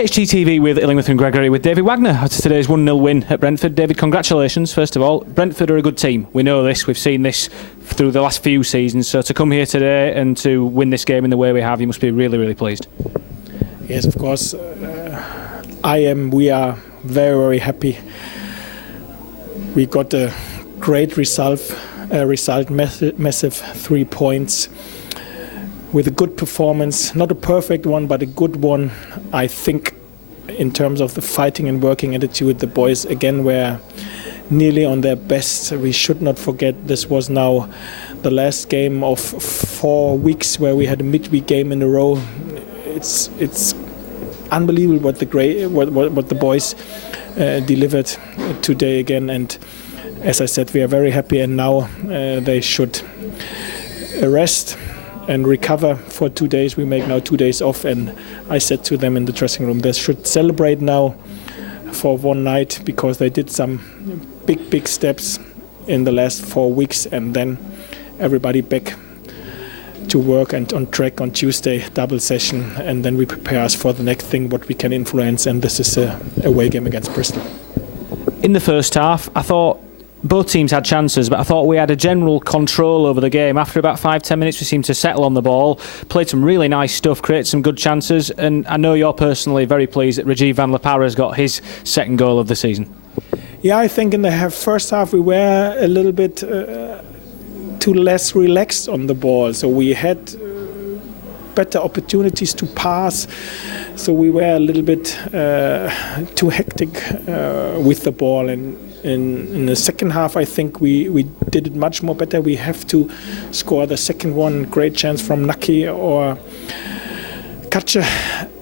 HTTV with Illingworth and Gregory with David Wagner after today's 1-0 win at Brentford. David, congratulations, first of all. Brentford are a good team. We know this. We've seen this through the last few seasons. So to come here today and to win this game in the way we have, you must be really, really pleased. Yes, of course. I am. We are very, very happy. We got a great result, massive 3 points. With a good performance, not a perfect one, but a good one. I think in terms of the fighting and working attitude, the boys again were nearly on their best. We should not forget this was now the last game of 4 weeks where we had a midweek game in a row. It's unbelievable what the boys delivered today again. And as I said, we are very happy, and now they should rest and recover for 2 days. We make now 2 days off, and I said to them in the dressing room, they should celebrate now for one night because they did some big steps in the last 4 weeks, and then everybody back to work and on track on Tuesday, double session, and then we prepare us for the next thing, what we can influence, and this is a away game against Bristol. In the first half, I thought both teams had chances, but I thought we had a general control over the game. After about 5-10 minutes, we seemed to settle on the ball, played some really nice stuff, created some good chances, and I know you're personally very pleased that Rajiv van La Parra's got his second goal of the season. Yeah, I think in the first half we were a little bit too less relaxed on the ball, so we had better opportunities to pass, so we were a little bit too hectic with the ball. And in the second half, I think we did it much more better. We have to score the second one. Great chance from Naki or Katja.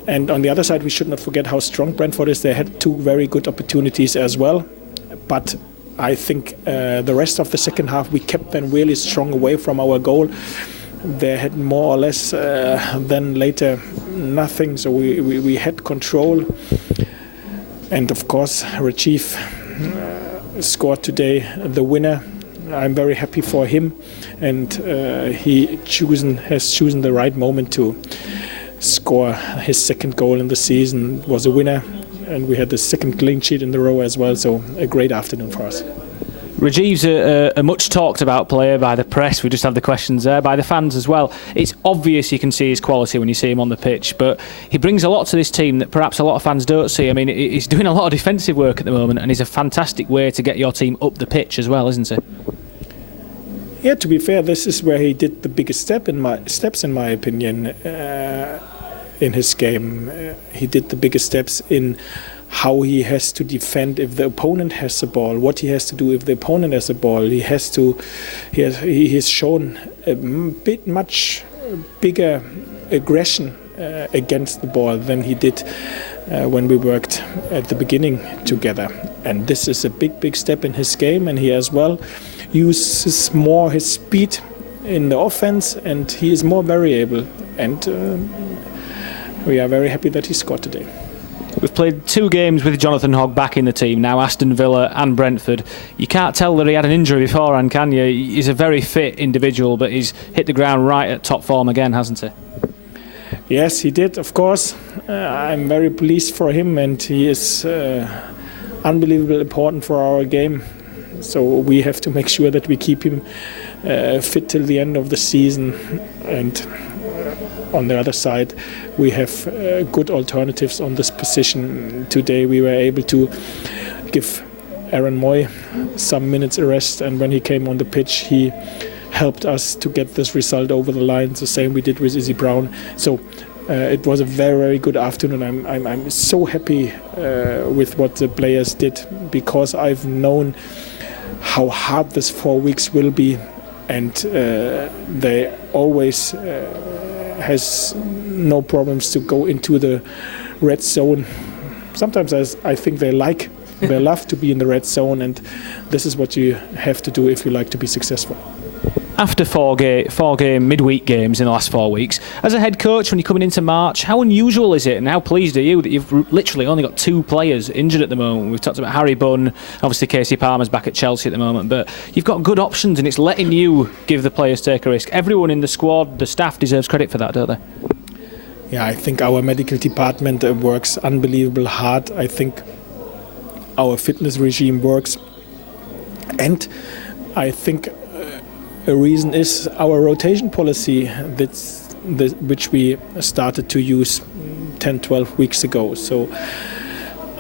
And on the other side, we should not forget how strong Brentford is. They had 2 very good opportunities as well. But I think the rest of the second half, we kept them really strong away from our goal. They had more or less then later nothing. So we had control. And of course, Rajiv scored today the winner. I'm very happy for him, and he has chosen the right moment to score his second goal in the season. It was a winner, and we had the second clean sheet in the row as well, so a great afternoon for us. Rajiv's a much talked about player by the press. We just had the questions there, by the fans as well. It's obvious you can see his quality when you see him on the pitch, but he brings a lot to this team that perhaps a lot of fans don't see. I mean, he's doing a lot of defensive work at the moment, and he's a fantastic way to get your team up the pitch as well, isn't he? Yeah, to be fair, this is where he did the biggest steps in my opinion in his game. He did the biggest steps in how he has to defend if the opponent has the ball, what he has to do if the opponent has the ball. He has shown a bit much bigger aggression against the ball than he did when we worked at the beginning together. And this is a big step in his game, and he as well uses more his speed in the offense, and he is more variable. And we are very happy that he scored today. We've played 2 games with Jonathan Hogg back in the team now, Aston Villa and Brentford. You can't tell that he had an injury beforehand, can you? He's a very fit individual, but he's hit the ground right at top form again, hasn't he? Yes, he did, of course. I'm very pleased for him, and he is unbelievably important for our game. So we have to make sure that we keep him fit till the end of the season. And on the other side, we have good alternatives on this position. Today we were able to give Aaron Moy some minutes rest, and when he came on the pitch, he helped us to get this result over the line. The same we did with Izzy Brown. So it was a very good afternoon. I'm so happy with what the players did, because I've known how hard this 4 weeks will be, and they always has no problems to go into the red zone. Sometimes I think they love to be in the red zone, and this is what you have to do if you like to be successful. After four game midweek games in the last 4 weeks, as a head coach, when you're coming into March, how unusual is it, and how pleased are you that you've literally only got 2 players injured at the moment? We've talked about Harry Bunn, obviously Casey Palmer's back at Chelsea at the moment, but you've got good options, and it's letting you give the players take a risk. Everyone in the squad, the staff, deserves credit for that, don't they? Yeah, I think our medical department works unbelievable hard. I think our fitness regime works, and I think a reason is our rotation policy which we started to use 10-12 weeks ago. So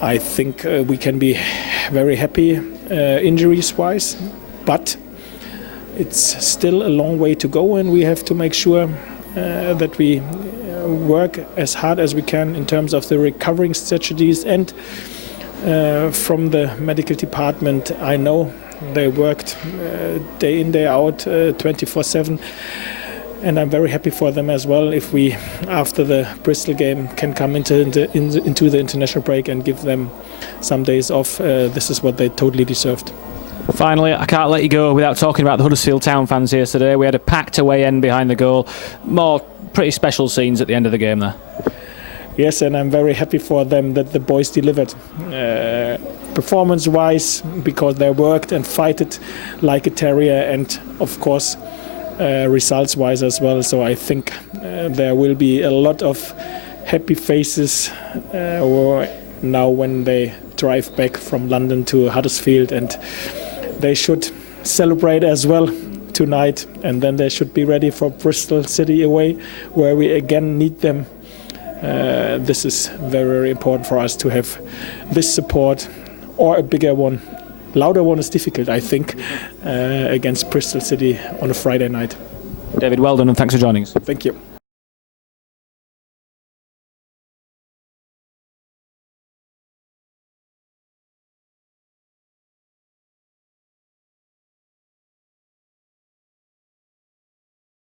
I think we can be very happy injuries-wise, but it's still a long way to go, and we have to make sure that we work as hard as we can in terms of the recovering strategies. And from the medical department, I know they worked day in, day out, 24/7, and I'm very happy for them as well. If we, after the Bristol game, can come into the international break and give them some days off, this is what they totally deserved. Finally, I can't let you go without talking about the Huddersfield Town fans here today. We had a packed away end behind the goal. More pretty special scenes at the end of the game there. Yes, and I'm very happy for them that the boys delivered. Performance-wise, because they worked and fighted like a terrier, and of course results-wise as well. So I think there will be a lot of happy faces now when they drive back from London to Huddersfield, and they should celebrate as well tonight, and then they should be ready for Bristol City away, where we again need them. This is very, very important for us to have this support, or a bigger one. Louder one is difficult, I think, against Bristol City on a Friday night. David, well done and thanks for joining us. Thank you.